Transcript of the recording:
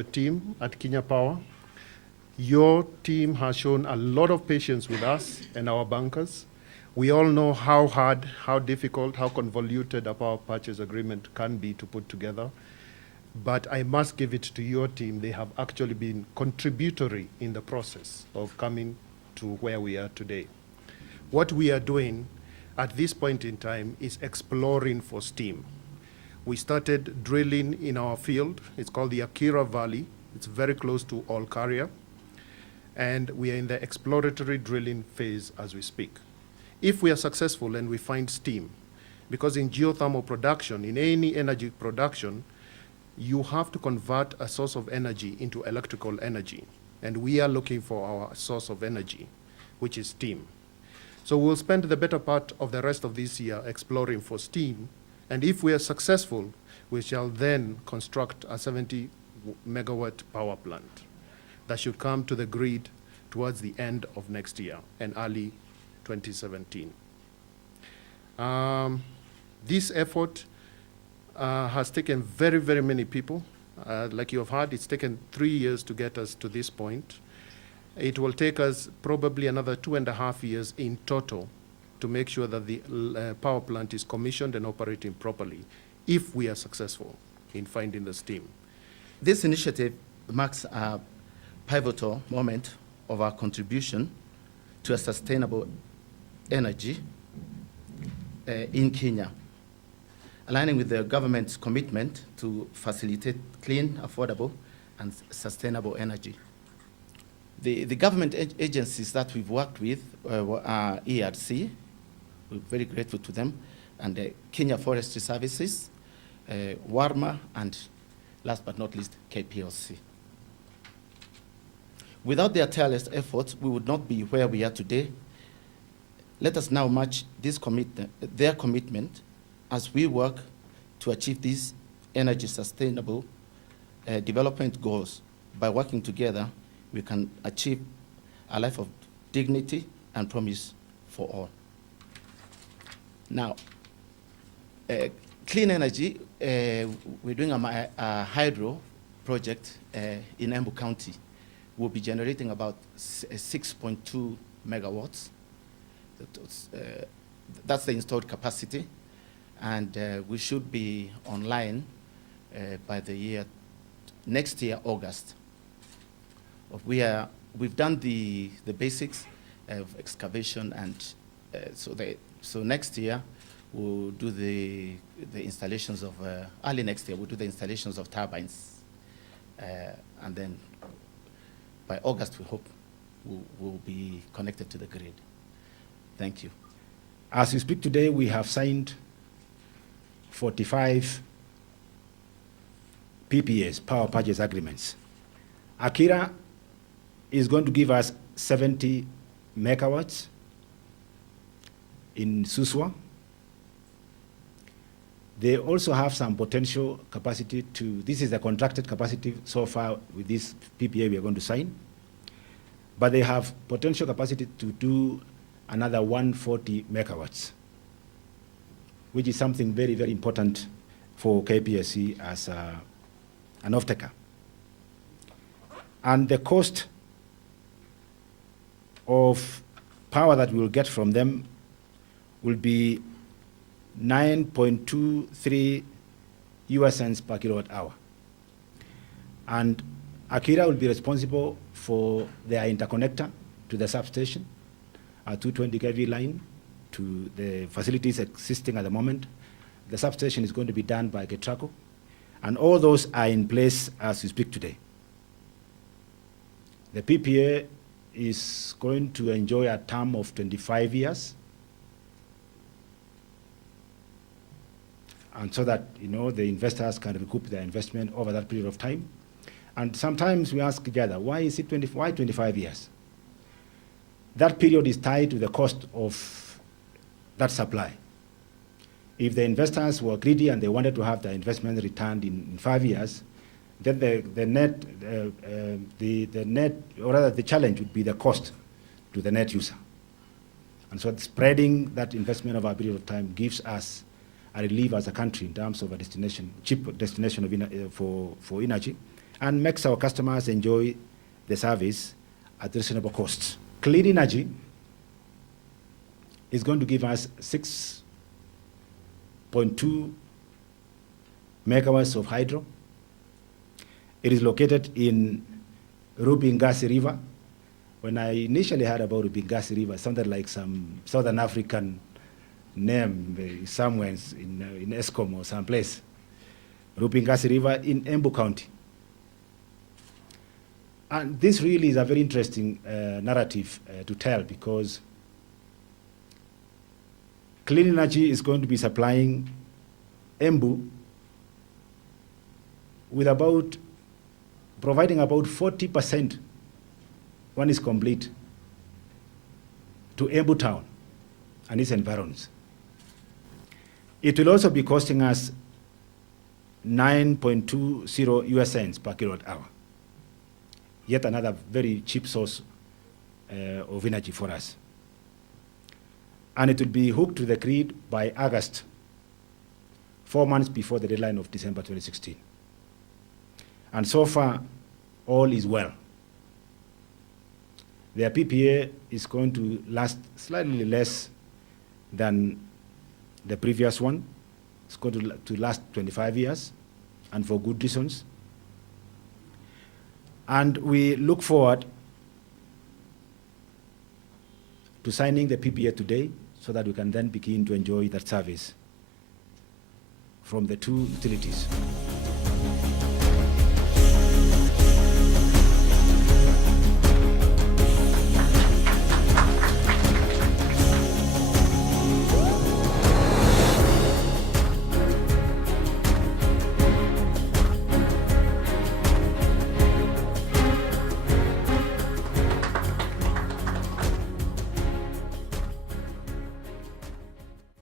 your team at Kenya Power. Your team has shown a lot of patience with us and our bankers. We all know how hard, how difficult, how convoluted a power purchase agreement can be to put together. But I must give it to your team. They have actually been contributory in the process of coming to where we are today. What we are doing at this point in time is exploring for steam. We started drilling in our field. It's called the Akira Valley. It's very close to Olkaria. And we are in the exploratory drilling phase as we speak. If we are successful and we find steam, because in geothermal production, in any energy production, you have to convert a source of energy into electrical energy. And we are looking for our source of energy, which is steam. So we'll spend the better part of the rest of this year exploring for steam. And if we are successful, we shall then construct a 70 megawatt power plant that should come to the grid towards the end of next year and early 2017. This effort has taken very, very many people. Like you have heard, it's taken 3 years to get us to this point. It will take us probably another 2.5 years in total to make sure that the power plant is commissioned and operating properly if we are successful in finding the steam. This initiative marks a pivotal moment of our contribution to a sustainable energy in Kenya, aligning with the government's commitment to facilitate clean, affordable, and sustainable energy. The government agencies that we've worked with are ERC, we're very grateful to them, and Kenya Forestry Services, WARMA, and last but not least, KPLC. Without their tireless efforts, we would not be where we are today. Let us now match their commitment as we work to achieve these energy sustainable development goals. By working together, we can achieve a life of dignity and promise for all. Now, clean energy, we're doing a hydro project in Embu County. We'll be generating about 6.2 megawatts. That's the installed capacity. And we should be online by next year, August. We've done the basics of excavation, and so next year we'll do the installations of, early next year we'll do the installations of turbines. And then by August we hope we'll be connected to the grid. Thank you. As we speak today, we have signed 45 PPAs, power purchase agreements. Akira is going to give us 70 megawatts in Suswa. They also have some potential capacity this is the contracted capacity so far with this PPA we are going to sign, but they have potential capacity to do another 140 megawatts, which is something very, very important for KPSC as an off-taker. And the cost of power that we'll get from them will be 9.23 US cents per kilowatt hour. And Akira will be responsible for their interconnector to the substation, a 220 kV line to the facilities existing at the moment. The substation is going to be done by Getraco, and all those are in place as we speak today. The PPA is going to enjoy a term of 25 years, and so that the investors can recoup their investment over that period of time. And sometimes we ask each other, why 25 years? That period is tied to the cost of that supply. If the investors were greedy and they wanted to have their investment returned in 5 years, then the challenge would be the cost to the net user. And so spreading that investment over a period of time gives us a relief as a country in terms of a cheap destination for energy, and makes our customers enjoy the service at reasonable costs. Clean energy is going to give us 6.2 megawatts of hydro. It is located in Rubingasi River. When I initially heard about Rubingasi River, it sounded like some Southern African name somewhere in Eskom or someplace. Rubingasi River in Embu County. And this really is a very interesting narrative to tell, because clean energy is going to be supplying Embu with providing about 40% when it's complete to Embu town and its environs. It will also be costing us 9.20 US cents per kilowatt hour. Yet another very cheap source of energy for us. And it will be hooked to the grid by August, 4 months before the deadline of December 2016. And so far, all is well. Their PPA is going to last slightly less than the previous one. It's going to last 25 years, and for good reasons. And we look forward to signing the PPA today so that we can then begin to enjoy that service from the two utilities.